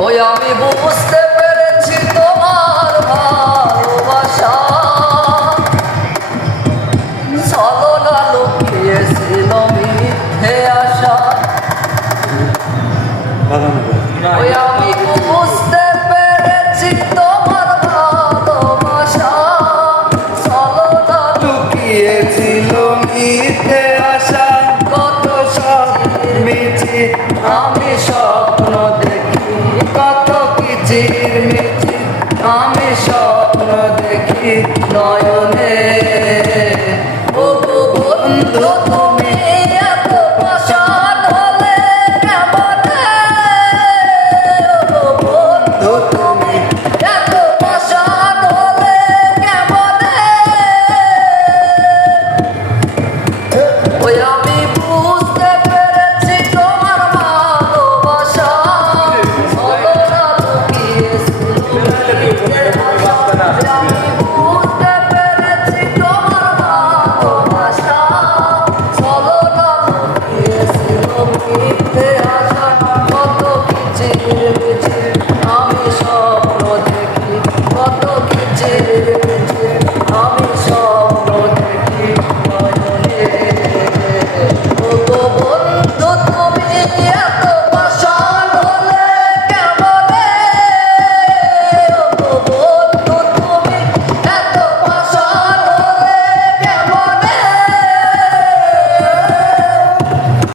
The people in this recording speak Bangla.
ওই আমি বুঝতে পেরেছি তোমার ভালোবাসা ছলনা লুকিয়েছিল মিথ্যে আশা। ওই আমি বুঝতে পেরেছি তোমার ভালোবাসা ছলনা লুকিয়েছিল মিথ্যে আশা। কত সব মিছি আমি স্বপ্ন দেখি, কত কিচির